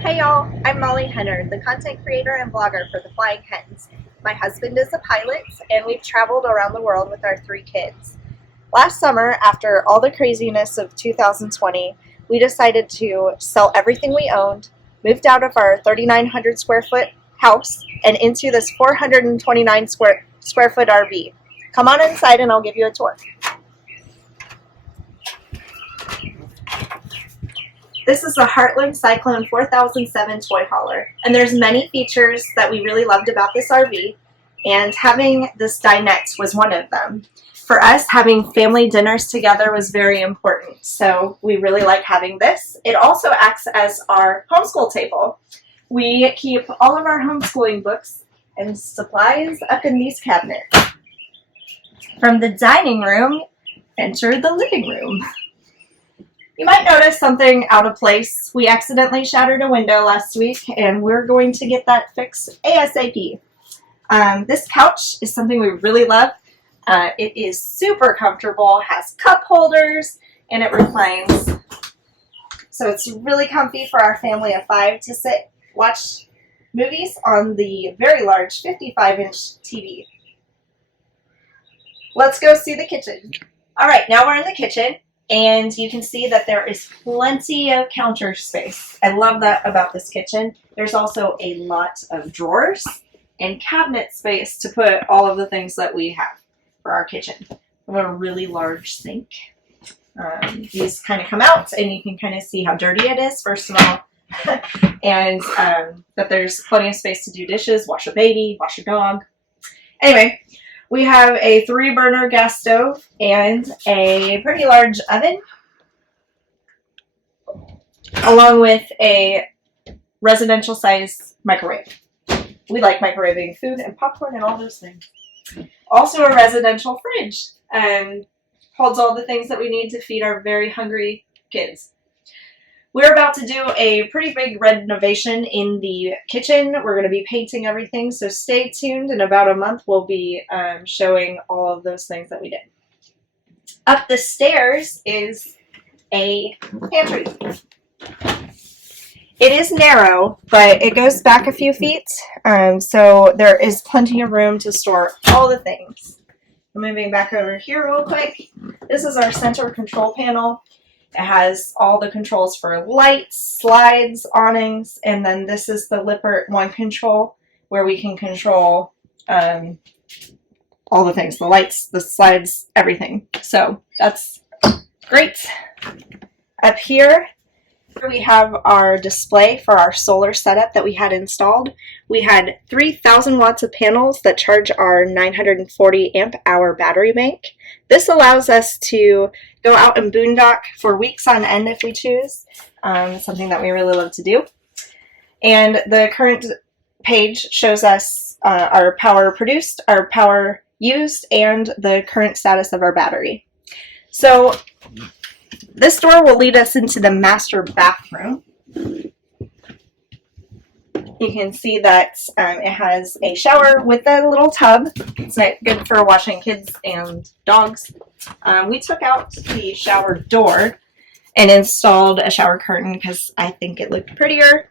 Hey y'all, I'm Molly Henner, the content creator and blogger for The Flying Hens. My husband is a pilot, and we've traveled around the world with our 3 kids. Last summer, after all the craziness of 2020, we decided to sell everything we owned, moved out of our 3,900 square foot house, and into this 429 square foot RV. Come on inside and I'll give you a tour. This is the Heartland Cyclone 4007 toy hauler, and there's many features that we really loved about this RV, and having this dinette was one of them. For us, having family dinners together was very important, so we really like having this. It also acts as our homeschool table. We keep all of our homeschooling books and supplies up in these cabinets. From the dining room, enter the living room. You might notice something out of place. We accidentally shattered a window last week, and we're going to get that fixed ASAP. This couch is something we really love. It is super comfortable, has cup holders, and it reclines. So it's really comfy for our family of 5 to sit, watch movies on the very large 55-inch TV. Let's go see the kitchen. All right, now we're in the kitchen. And you can see that there is plenty of counter space. I love that about this kitchen. There's also a lot of drawers and cabinet space to put all of the things that we have for our kitchen. We have a really large sink. These kind of come out and you can kind of see how dirty it is, first of all. And that there's plenty of space to do dishes, wash a baby, wash a dog. Anyway. We have a 3-burner gas stove and a pretty large oven, along with a residential size microwave. We like microwaving food and popcorn and all those things. Also a residential fridge, holds all the things that we need to feed our very hungry kids. We're about to do a pretty big renovation in the kitchen. We're going to be painting everything, so stay tuned. In about a month, we'll be showing all of those things that we did. Up the stairs is a pantry. It is narrow, but it goes back a few feet, so there is plenty of room to store all the things. I'm moving back over here real quick. This is our center control panel. It has all the controls for lights, slides, awnings, and then this is the Lippert One control where we can control all the things, the lights, the slides, everything. So that's great. Up here we have our display for our solar setup that we had installed. We had 3,000 watts of panels that charge our 940 amp hour battery bank. This allows us to go out and boondock for weeks on end if we choose. Something that we really love to do. And the current page shows us our power produced, our power used, and the current status of our battery. So this door will lead us into the master bathroom. You can see that it has a shower with a little tub. It's good for washing kids and dogs. We took out the shower door and installed a shower curtain because I think it looked prettier.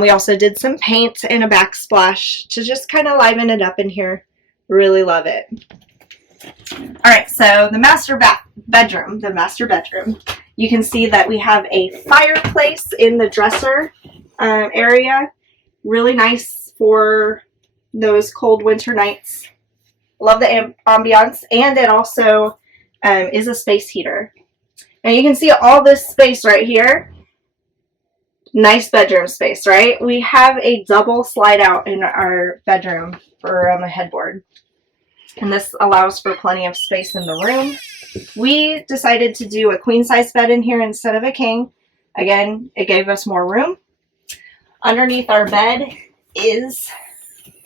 We also did some paint and a backsplash to just kind of liven it up in here. Really love it. All right, so the master bedroom. You can see that we have a fireplace in the dresser area. Really nice for those cold winter nights. Love the ambiance, and it also is a space heater. And you can see all this space right here. Nice bedroom space, right? We have a double slide out in our bedroom for a headboard. And this allows for plenty of space in the room. We decided to do a queen size bed in here instead of a king. Again, it gave us more room. Underneath our bed is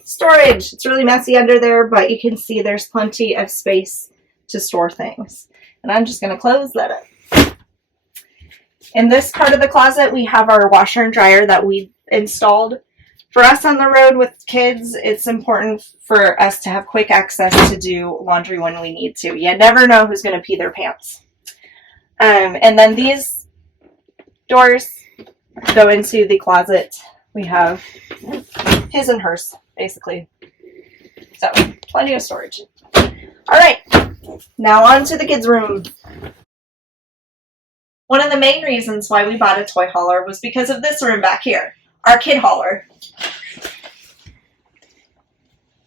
storage. It's really messy under there, but you can see there's plenty of space to store things. And I'm just going to close that up. In this part of the closet, we have our washer and dryer that we installed. For us on the road with kids, it's important for us to have quick access to do laundry when we need to. You never know who's going to pee their pants. And then these doors go into the closet. We have his and hers, basically. So, plenty of storage. Alright, now on to the kids' room. One of the main reasons why we bought a toy hauler was because of this room back here, our kid hauler.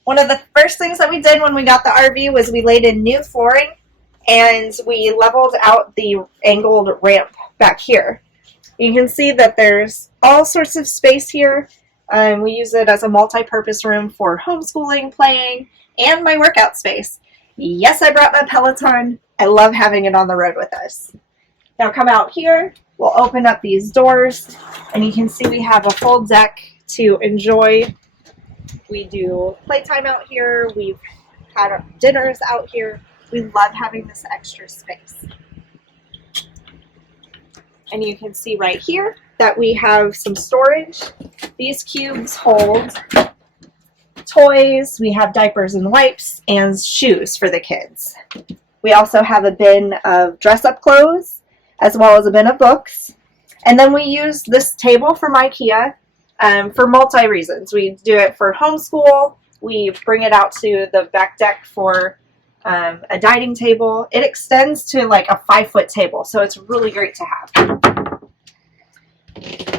One of the first things that we did when we got the RV was we laid in new flooring and we leveled out the angled ramp back here. You can see that there's all sorts of space here. We use it as a multi-purpose room for homeschooling, playing, and my workout space. Yes, I brought my Peloton. I love having it on the road with us. Now come out here, we'll open up these doors, and you can see we have a full deck to enjoy. We do playtime out here. We've had our dinners out here. We love having this extra space. And you can see right here that we have some storage. These cubes hold toys. We have diapers and wipes and shoes for the kids. We also have a bin of dress-up clothes as well as a bin of books. And then we use this table from IKEA for multi-reasons. We do it for homeschool. We bring it out to the back deck for a dining table. It extends to like a 5-foot table, so it's really great to have.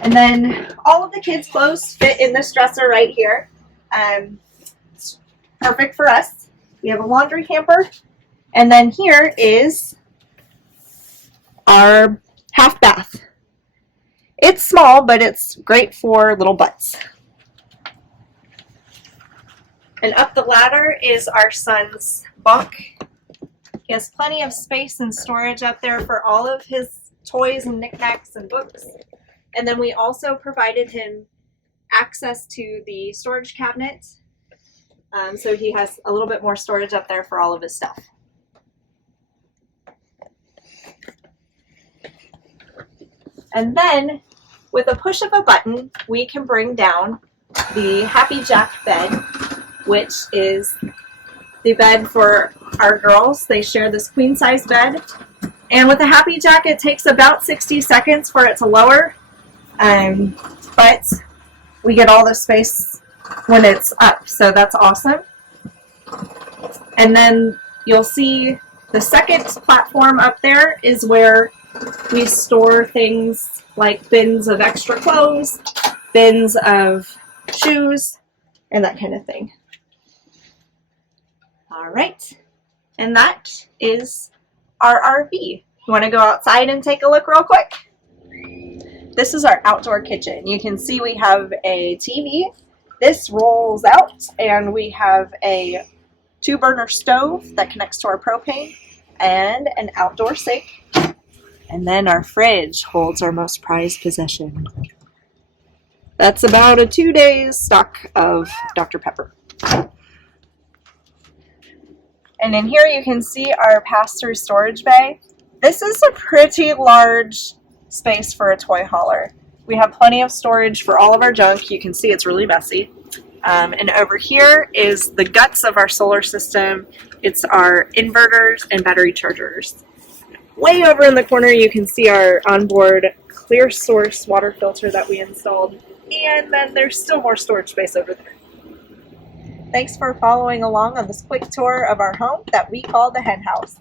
And then all of the kids' clothes fit in this dresser right here. It's perfect for us. We have a laundry hamper. And then here is our half bath. It's small, but it's great for little butts. And up the ladder is our son's bunk. He has plenty of space and storage up there for all of his toys and knickknacks and books. And then we also provided him access to the storage cabinet. So he has a little bit more storage up there for all of his stuff. And then with a push of a button, we can bring down the Happy Jack bed, which is the bed for our girls. They share this queen size bed. And with the Happy Jack, it takes about 60 seconds for it to lower. But we get all the space when it's up, so that's awesome. And then you'll see the second platform up there is where we store things like bins of extra clothes, bins of shoes, and that kind of thing. All right, and that is our RV. You want to go outside and take a look real quick? This is our outdoor kitchen. You can see we have a TV. This rolls out, and we have a 2-burner stove that connects to our propane and an outdoor sink. And then our fridge holds our most prized possession. That's about a 2 days stock of Dr. Pepper. And in here you can see our pass-through storage bay. This is a pretty large space for a toy hauler. We have plenty of storage for all of our junk. You can see it's really messy. And over here is the guts of our solar system. It's our inverters and battery chargers. Way over in the corner you can see our onboard clear source water filter that we installed. And then there's still more storage space over there. Thanks for following along on this quick tour of our home that we call the Hen House.